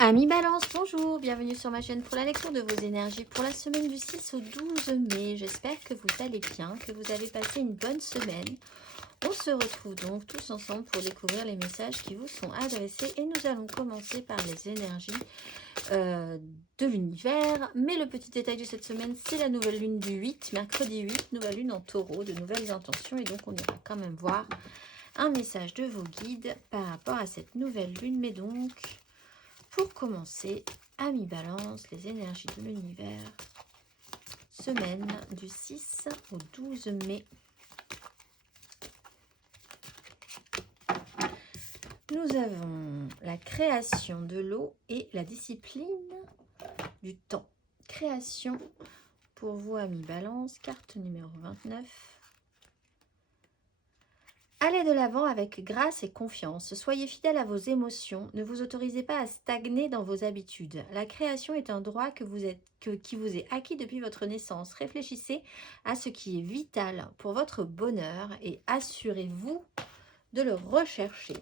Amis Balance, bonjour, bienvenue sur ma chaîne pour la lecture de vos énergies pour la semaine du 6 au 12 mai. J'espère que vous allez bien, que vous avez passé une bonne semaine. On se retrouve donc tous ensemble pour découvrir les messages qui vous sont adressés et nous allons commencer par les énergies de l'univers. Mais le petit détail de cette semaine, c'est la nouvelle lune du 8, mercredi 8, nouvelle lune en taureau, de nouvelles intentions, et donc on ira quand même voir un message de vos guides par rapport à cette nouvelle lune. Mais donc, pour commencer, amis Balance, les énergies de l'univers, semaine du 6 au 12 mai. Nous avons la création de l'eau et la discipline du temps. Création pour vous, amis Balance, carte numéro 29. Allez de l'avant avec grâce et confiance. Soyez fidèle à vos émotions. Ne vous autorisez pas à stagner dans vos habitudes. La création est un droit qui vous est acquis depuis votre naissance. Réfléchissez à ce qui est vital pour votre bonheur et assurez-vous de le rechercher.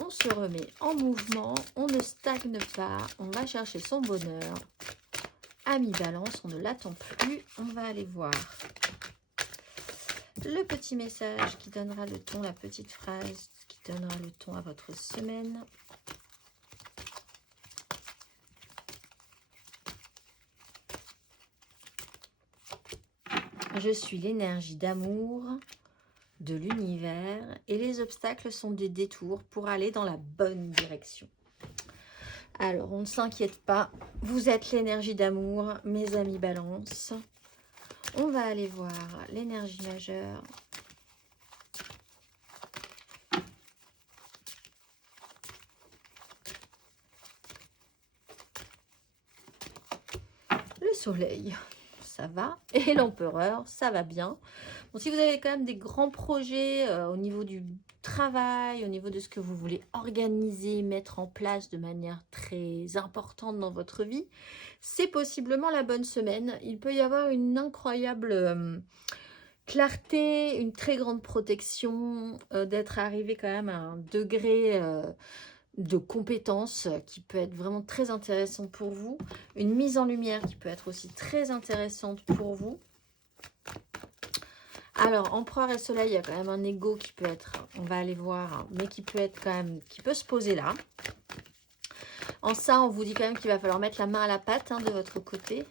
On se remet en mouvement, on ne stagne pas, on va chercher son bonheur. Amis Balance, on ne l'attend plus, on va aller voir le petit message qui donnera le ton, la petite phrase qui donnera le ton à votre semaine. Je suis l'énergie d'amour de l'univers et les obstacles sont des détours pour aller dans la bonne direction. Alors, on ne s'inquiète pas, vous êtes l'énergie d'amour, mes amis Balance. On va aller voir l'énergie majeure. Le soleil, ça va. Et l'empereur, ça va bien. Bon, si vous avez quand même des grands projets au niveau du travail, au niveau de ce que vous voulez organiser, mettre en place de manière très importante dans votre vie, c'est possiblement la bonne semaine. Il peut y avoir une incroyable clarté, une très grande protection, d'être arrivé quand même à un degré de compétence qui peut être vraiment très intéressant pour vous. Une mise en lumière qui peut être aussi très intéressante pour vous. Alors, empereur et soleil, il y a quand même un ego qui peut être, on va aller voir, mais qui peut être quand même, qui peut se poser là. En ça, on vous dit quand même qu'il va falloir mettre la main à la pâte de votre côté.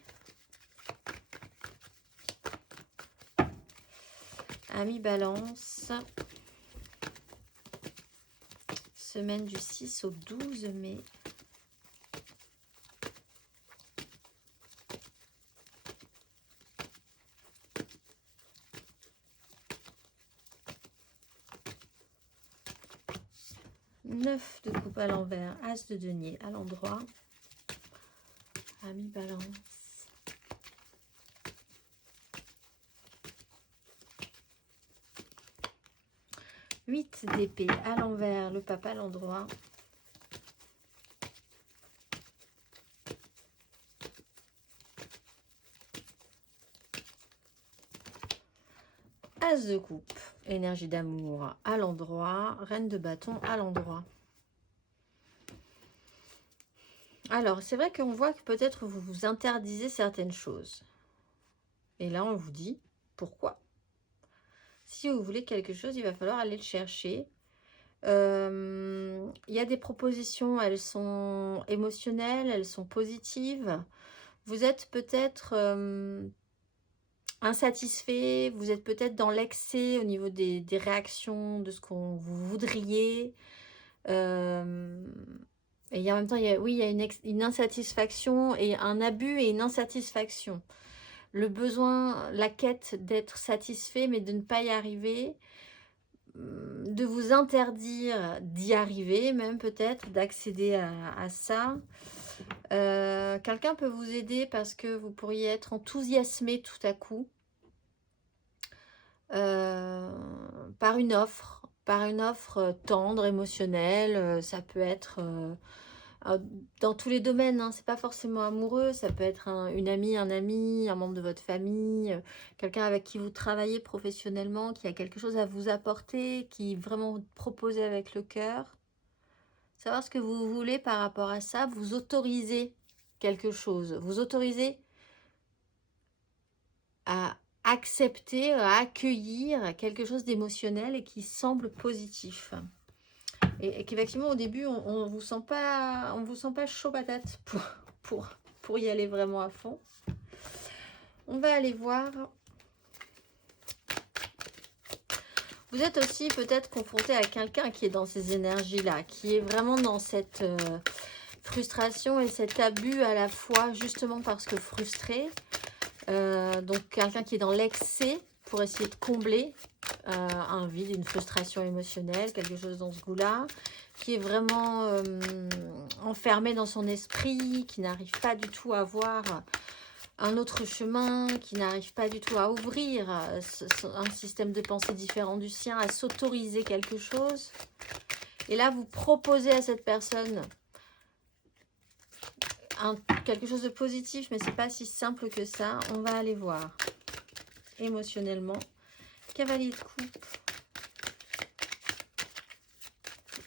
Amis Balance, semaine du 6 au 12 mai. Neuf de coupe à l'envers, as de denier à l'endroit. Amis Balance. 8 d'épée à l'envers, le pape à l'endroit. As de coupe, énergie d'amour à l'endroit, reine de bâton à l'endroit. Alors, c'est vrai qu'on voit que peut-être vous vous interdisez certaines choses. Et là, on vous dit pourquoi. Si vous voulez quelque chose, il va falloir aller le chercher. Il y a des propositions, elles sont émotionnelles, elles sont positives. Vous êtes peut-être insatisfait, vous êtes peut-être dans l'excès au niveau des réactions, de ce qu'on vous voudriez. Et en même temps, il y a une insatisfaction et un abus et une insatisfaction. Le besoin, la quête d'être satisfait, mais de ne pas y arriver, de vous interdire d'y arriver, même peut-être, d'accéder à ça. Quelqu'un peut vous aider parce que vous pourriez être enthousiasmé tout à coup par une offre tendre, émotionnelle. Ça peut être dans tous les domaines, c'est pas forcément amoureux, ça peut être une amie, un ami, un membre de votre famille, quelqu'un avec qui vous travaillez professionnellement, qui a quelque chose à vous apporter, qui vraiment vous propose avec le cœur. savoir ce que vous voulez par rapport à ça, vous autorisez quelque chose, vous autorisez à accepter, à accueillir quelque chose d'émotionnel et qui semble positif. Et qu'effectivement, au début, on vous sent pas chaud patate pour y aller vraiment à fond. On va aller voir. Vous êtes aussi peut-être confronté à quelqu'un qui est dans ces énergies-là, qui est vraiment dans cette frustration et cet abus à la fois, justement parce que frustré. Donc quelqu'un qui est dans l'excès pour essayer de combler un vide, une frustration émotionnelle, quelque chose dans ce goût-là, qui est vraiment enfermé dans son esprit, qui n'arrive pas du tout à voir un autre chemin, qui n'arrive pas du tout à ouvrir un système de pensée différent du sien, à s'autoriser quelque chose. Et là, vous proposez à cette personne quelque chose de positif, mais c'est pas si simple que ça. On va aller voir émotionnellement. Cavalier de coupe,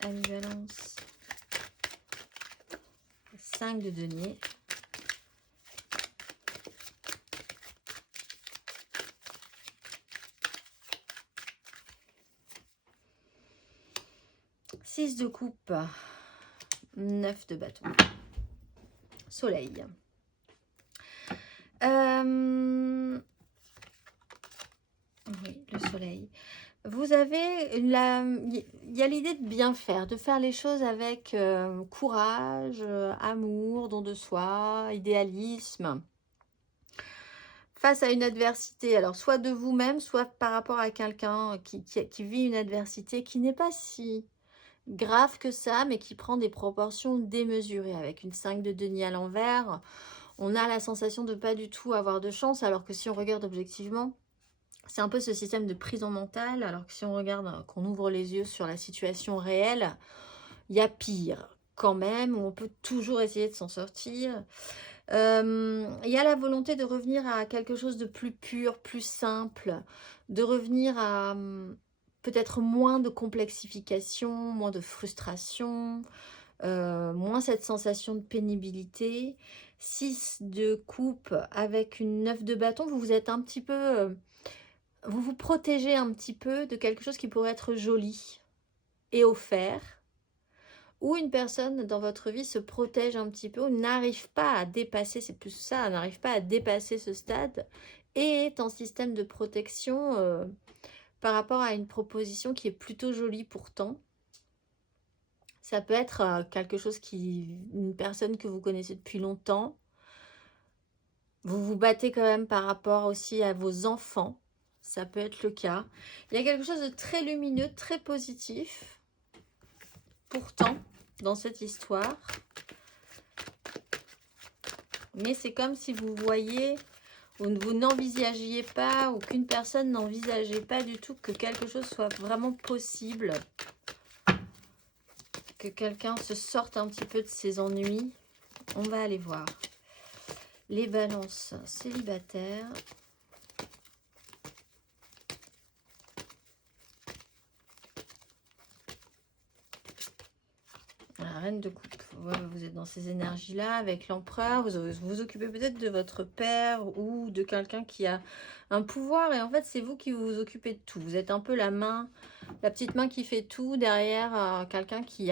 ambivalence, 5 de denier, six de coupe, 9 de bâton, soleil. Oui, le soleil. Vous avez il y a l'idée de bien faire, de faire les choses avec courage, amour, don de soi, idéalisme. Face à une adversité, alors soit de vous-même, soit par rapport à quelqu'un qui vit une adversité qui n'est pas si grave que ça, mais qui prend des proportions démesurées. Avec une 5 de denier à l'envers, on a la sensation de pas du tout avoir de chance, alors que si on regarde objectivement, c'est un peu ce système de prison mentale, alors que si on regarde, qu'on ouvre les yeux sur la situation réelle, il y a pire quand même, on peut toujours essayer de s'en sortir. Il y a la volonté de revenir à quelque chose de plus pur, plus simple, de revenir à peut-être moins de complexification, moins de frustration, moins cette sensation de pénibilité. 6 de coupe avec une 9 de bâton, vous êtes un petit peu... vous vous protégez un petit peu de quelque chose qui pourrait être joli et offert, ou une personne dans votre vie se protège un petit peu, ou n'arrive pas à dépasser, c'est plus ça, n'arrive pas à dépasser ce stade, et est en système de protection par rapport à une proposition qui est plutôt jolie pourtant. Ça peut être quelque chose une personne que vous connaissez depuis longtemps. Vous vous battez quand même par rapport aussi à vos enfants. Ça peut être le cas. Il y a quelque chose de très lumineux, très positif. Pourtant, dans cette histoire. Mais c'est comme si vous voyez, ou vous n'envisagiez pas, ou qu'une personne n'envisageait pas du tout que quelque chose soit vraiment possible. Que quelqu'un se sorte un petit peu de ses ennuis. On va aller voir. Les balances célibataires. La reine de coupe. Ouais, vous êtes dans ces énergies-là avec l'empereur. Vous vous occupez peut-être de votre père ou de quelqu'un qui a un pouvoir. Et en fait, c'est vous qui vous occupez de tout. Vous êtes un peu la main, la petite main qui fait tout derrière quelqu'un qui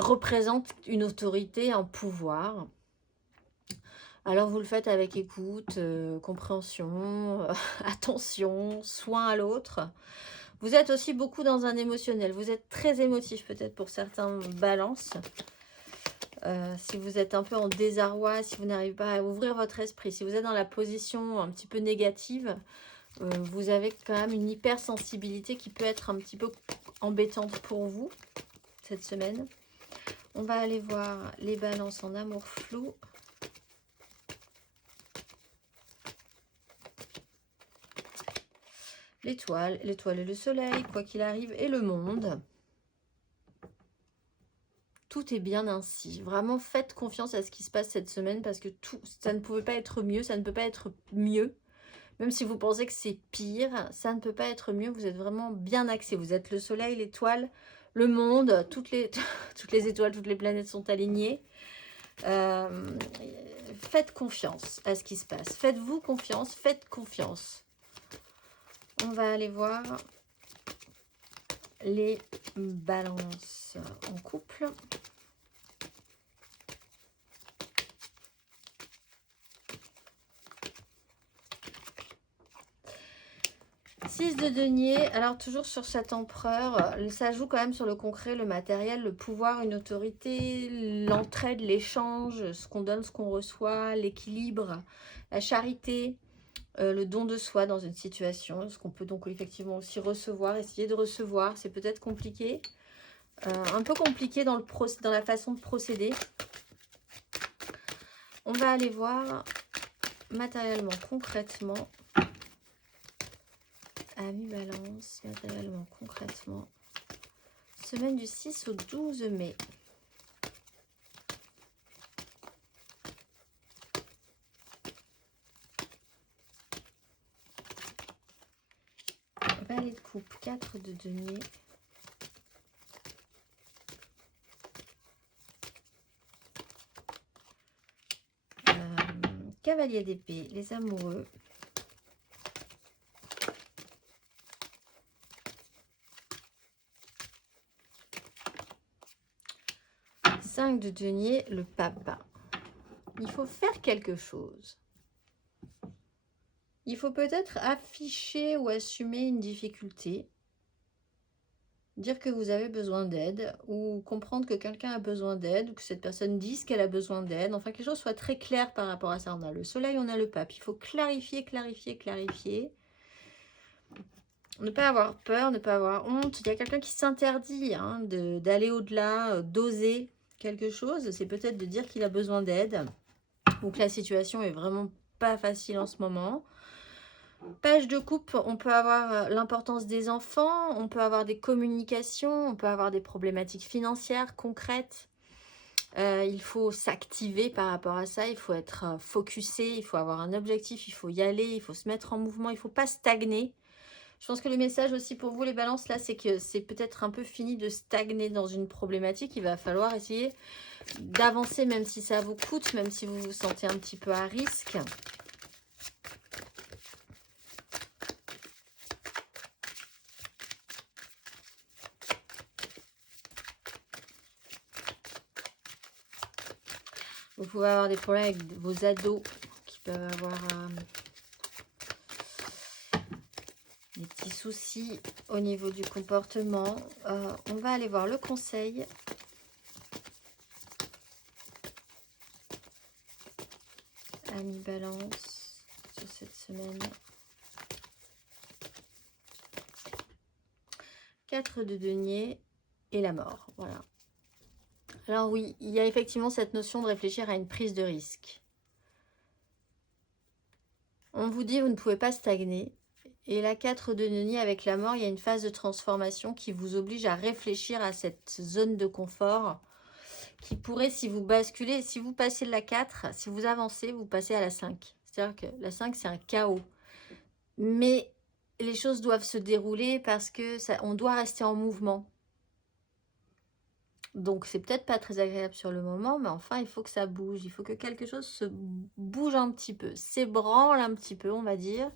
représente une autorité, un pouvoir. Alors vous le faites avec écoute, compréhension, attention, soin à l'autre. Vous êtes aussi beaucoup dans un émotionnel. Vous êtes très émotif peut-être pour certains balances. Si vous êtes un peu en désarroi, si vous n'arrivez pas à ouvrir votre esprit, si vous êtes dans la position un petit peu négative, vous avez quand même une hypersensibilité qui peut être un petit peu embêtante pour vous cette semaine. On va aller voir les balances en amour flou. L'étoile et le soleil, quoi qu'il arrive, et le monde. Tout est bien ainsi. Vraiment, faites confiance à ce qui se passe cette semaine parce que ça ne pouvait pas être mieux, ça ne peut pas être mieux. Même si vous pensez que c'est pire, ça ne peut pas être mieux. Vous êtes vraiment bien axé. Vous êtes le soleil, l'étoile, le monde, toutes les, toutes les étoiles, toutes les planètes sont alignées. Faites confiance à ce qui se passe. Faites-vous confiance, faites confiance. On va aller voir les balances en couple. 6 de denier, alors toujours sur cet empereur, ça joue quand même sur le concret, le matériel, le pouvoir, une autorité, l'entraide, l'échange, ce qu'on donne, ce qu'on reçoit, l'équilibre, la charité, le don de soi dans une situation, ce qu'on peut donc effectivement aussi recevoir, essayer de recevoir, c'est peut-être compliqué, un peu compliqué dans la façon de procéder. On va aller voir matériellement, concrètement, Amis Balance, matériellement, concrètement, semaine du 6 au 12 mai. Valet de coupe, 4 de denier. Cavalier d'épée, les amoureux. 5 de denier, le papa. Il faut faire quelque chose. Il faut peut-être afficher ou assumer une difficulté. Dire que vous avez besoin d'aide ou comprendre que quelqu'un a besoin d'aide ou que cette personne dise qu'elle a besoin d'aide. Enfin, que les choses soient très claires par rapport à ça. On a le soleil, on a le pape. Il faut clarifier, clarifier, clarifier. Ne pas avoir peur, ne pas avoir honte. Il y a quelqu'un qui s'interdit d'aller au-delà, d'oser quelque chose. C'est peut-être de dire qu'il a besoin d'aide ou que la situation est vraiment pas facile en ce moment. Page de coupe, on peut avoir l'importance des enfants, on peut avoir des communications, on peut avoir des problématiques financières concrètes. Il faut s'activer par rapport à ça, il faut être focusé, il faut avoir un objectif, il faut y aller, il faut se mettre en mouvement, il ne faut pas stagner. Je pense que le message aussi pour vous les balances là, c'est que c'est peut-être un peu fini de stagner dans une problématique. Il va falloir essayer d'avancer même si ça vous coûte, même si vous vous sentez un petit peu à risque. Vous pouvez avoir des problèmes avec vos ados qui peuvent avoir des petits soucis au niveau du comportement. On va aller voir le conseil. Amis Balance sur cette semaine. 4 de denier et la mort. Voilà. Alors oui, il y a effectivement cette notion de réfléchir à une prise de risque. On vous dit, vous ne pouvez pas stagner. Et la 4 de denier avec la mort, il y a une phase de transformation qui vous oblige à réfléchir à cette zone de confort qui pourrait, si vous basculez, si vous passez de la 4, si vous avancez, vous passez à la 5. C'est-à-dire que la 5, c'est un chaos. Mais les choses doivent se dérouler parce que on doit rester en mouvement. Donc, c'est peut-être pas très agréable sur le moment, mais enfin, il faut que ça bouge. Il faut que quelque chose se bouge un petit peu, s'ébranle un petit peu, on va dire.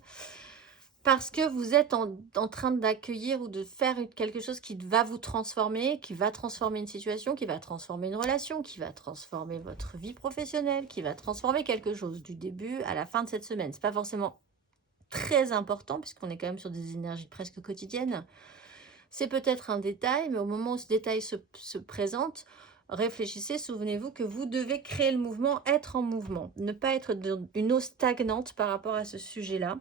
Parce que vous êtes en train d'accueillir ou de faire quelque chose qui va vous transformer, qui va transformer une situation, qui va transformer une relation, qui va transformer votre vie professionnelle, qui va transformer quelque chose du début à la fin de cette semaine. C'est pas forcément très important puisqu'on est quand même sur des énergies presque quotidiennes. C'est peut-être un détail, mais au moment où ce détail se présente, réfléchissez, souvenez-vous que vous devez créer le mouvement, être en mouvement, ne pas être une eau stagnante par rapport à ce sujet-là.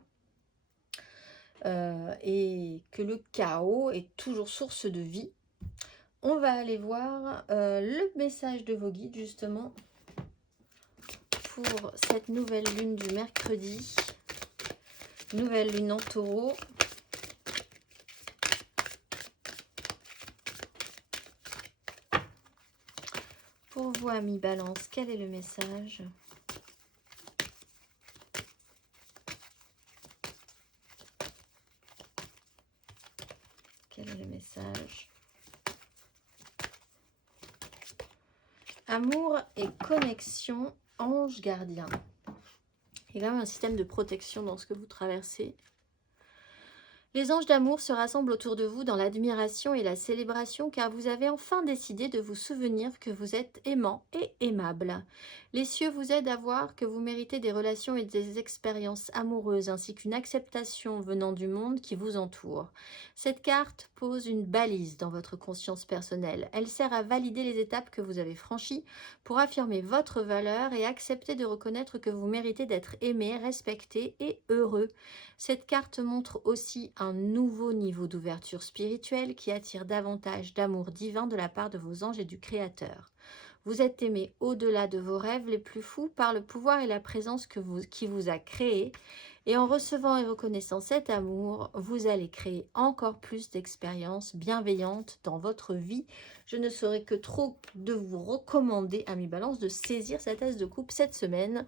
Et que le chaos est toujours source de vie. On va aller voir le message de vos guides justement pour cette nouvelle lune du mercredi. Nouvelle lune en taureau. Pour vous, amis Balance, quel est le message ? Amour et connexion, ange gardien. Il y a quand même un système de protection dans ce que vous traversez. Les anges d'amour se rassemblent autour de vous dans l'admiration et la célébration car vous avez enfin décidé de vous souvenir que vous êtes aimant et aimable. Les cieux vous aident à voir que vous méritez des relations et des expériences amoureuses ainsi qu'une acceptation venant du monde qui vous entoure. Cette carte pose une balise dans votre conscience personnelle. Elle sert à valider les étapes que vous avez franchies pour affirmer votre valeur et accepter de reconnaître que vous méritez d'être aimé, respecté et heureux. Cette carte montre aussi un nouveau niveau d'ouverture spirituelle qui attire davantage d'amour divin de la part de vos anges et du Créateur. Vous êtes aimé au-delà de vos rêves les plus fous par le pouvoir et la présence qui vous a créé. Et en recevant et reconnaissant cet amour, vous allez créer encore plus d'expériences bienveillantes dans votre vie. Je ne saurais que trop de vous recommander, amis Balance, de saisir cette as de coupe cette semaine.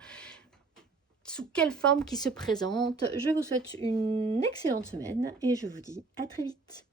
Sous quelle forme qui se présente. Je vous souhaite une excellente semaine et je vous dis à très vite.